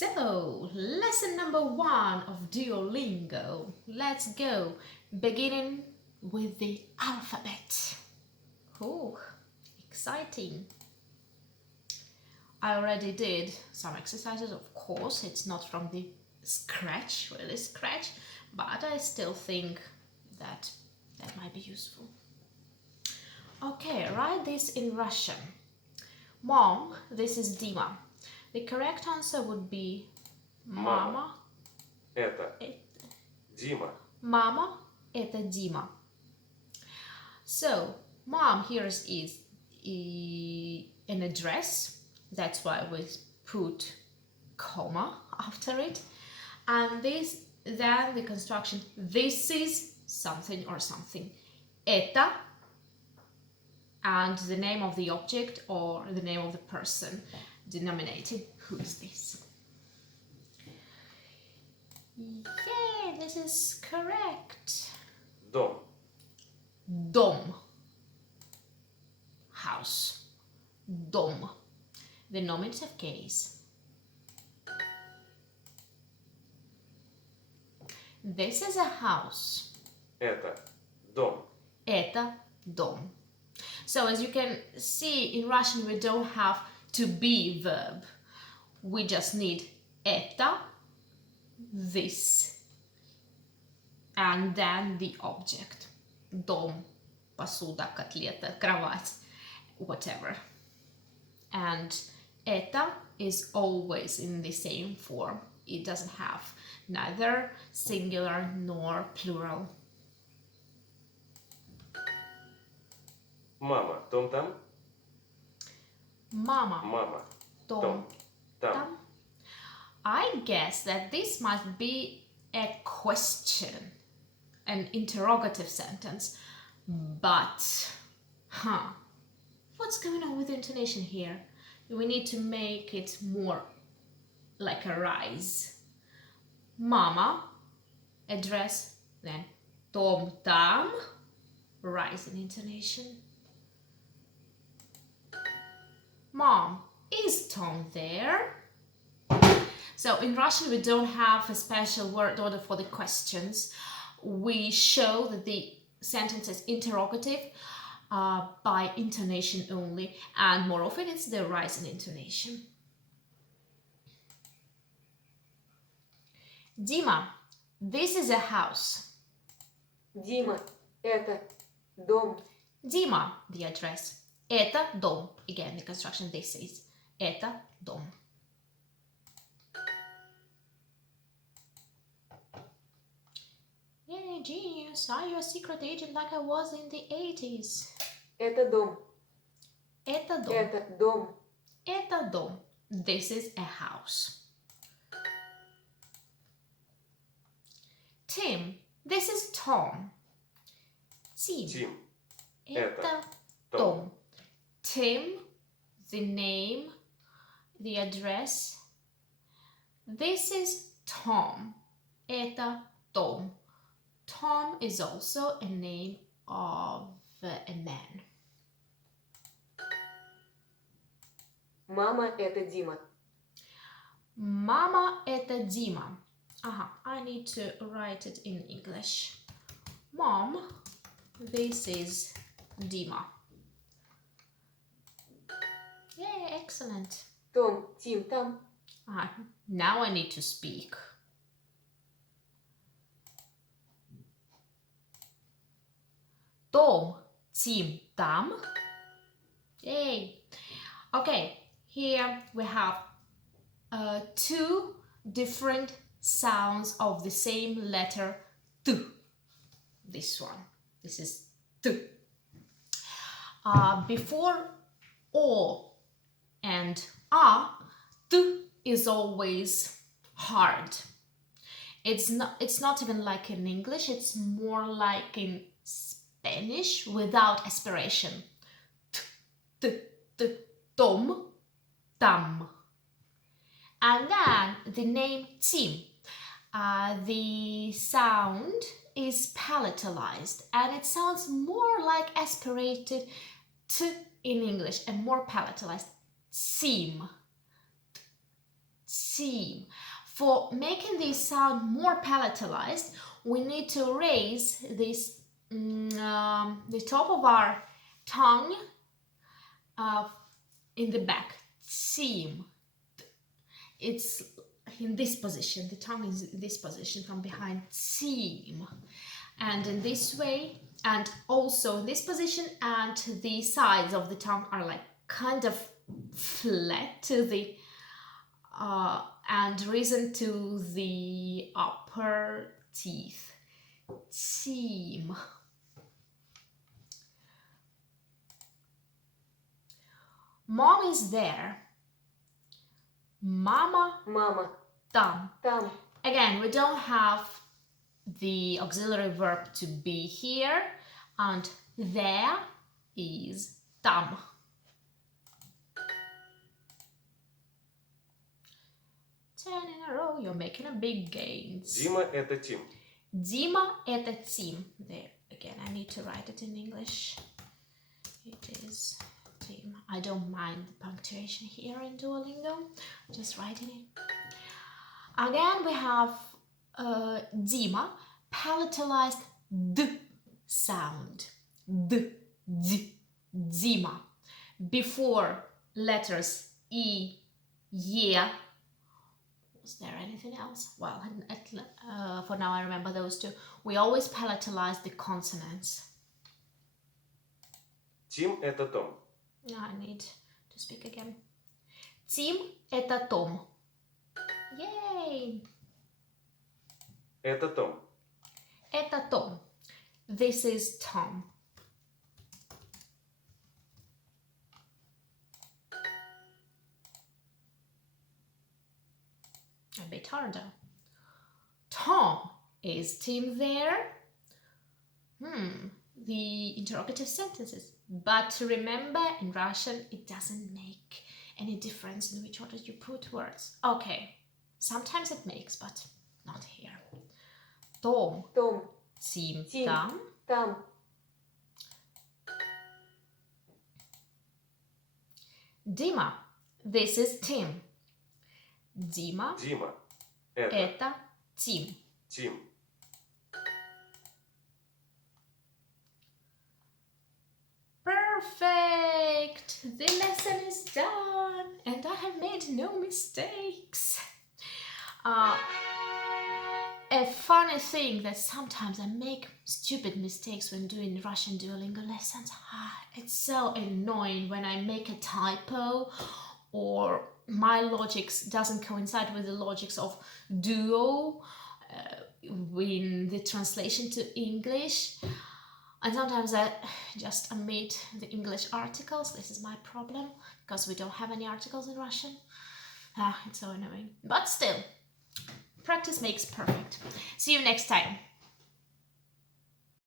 So, lesson number 1 of Duolingo. Let's go, beginning with the alphabet. Oh, exciting. I already did some exercises, of course. It's not from the scratch, but I still think that might be useful. Okay, write this in Russian. Mom, this is Dima. The correct answer would be Mama. Это Дима. Mama, это Dima. So, mom here is an address. That's why we put comma after it. And then the construction, this is something or something. Это, and the name of the object or the name of the person denominated. Who is this? Yeah, this is correct. Дом. Dom. House. Dom. The nominative case. This is a house. Это дом. Это dom. So as you can see, in Russian we don't have to be verb. We just need это, this, and then the object. Дом, посуда, котлета, кровать, whatever. And это is always in the same form. It doesn't have neither singular nor plural. Мама. Дом там? Mama. Мама. Дом. Там. Там. I guess that this must be a question, an interrogative sentence, but, what's going on with the intonation here? We need to make it more like a rise. Mama, address, then Tom tam, rise in intonation. Mom, is Tom there? So in Russian we don't have a special word order for the questions. We show that the sentence is interrogative by intonation only, and more often it's the rise in intonation. Dima, this is a house. Дима, это дом. Dima, the address. Это дом. Again, the construction this is. Это дом. Yay, genius. Are you a secret agent like I was in the 80s? Это дом. Это дом. Это дом. Это дом. This is a house. Tim, this is Tom. Tim. Тим. Это Том. Tom. Tim, the name, the address. This is Tom. Это Tom. Tom is also a name of a man. Мама, это Дима. Mama, это Dima. I need to write it in English. Mom, this is Dima. Yeah, excellent. Том, Тим, там. Now I need to speak. Tom, Tim, tam. Yay. Okay, here we have two different sounds of the same letter T. This one. This is T. Before O and A, T is always hard. It's not even like in English, it's more like in Spanish without aspiration. T, t, tom, tam. And then the name Tim. The sound is palatalized and it sounds more like aspirated T in English and more palatalized. Seam. Seam. For making this sound more palatalized, we need to raise this the top of our tongue in the back. Seam. It's in this position. The tongue is in this position from behind. Seam. And in this way, and also in this position, and the sides of the tongue are like kind of flat to the and risen to the upper teeth. Seam. Mom is there. Mama, Мама. там. Там. Again, we don't have the auxiliary verb to be here, and there is там. 10 in a row, you're making a big gains. Дима – это Тим. Дима – это Тим. There, again, I need to write it in English. It is Tim. I don't mind the punctuation here in Duolingo. Just writing it. Again, we have Dima, palatalized D sound. D, D, Dima. Before letters E, yeah. Was there anything else? Well, for now I remember those two. We always palatalize the consonants. Тим – это Том. I need to speak again. Тим – это Том. Yay! Это Том. Это Том. This is Tom. A bit harder. Tom. Is Tim there? The interrogative sentences. But remember, in Russian, it doesn't make any difference in which order you put words. Okay, sometimes it makes, but not here. Tom. Том. Tim. Тим. Там. Там. Dima. This is Tim. Dima. Дима – это Это Tim. Тим. Perfect! The lesson is done and I have made no mistakes. A funny thing that sometimes I make stupid mistakes when doing Russian Duolingo lessons. It's so annoying when I make a typo or my logics doesn't coincide with the logics of Duo in the translation to English. And sometimes I just omit the English articles. This is my problem, because we don't have any articles in Russian. It's so annoying. But still, practice makes perfect. See you next time.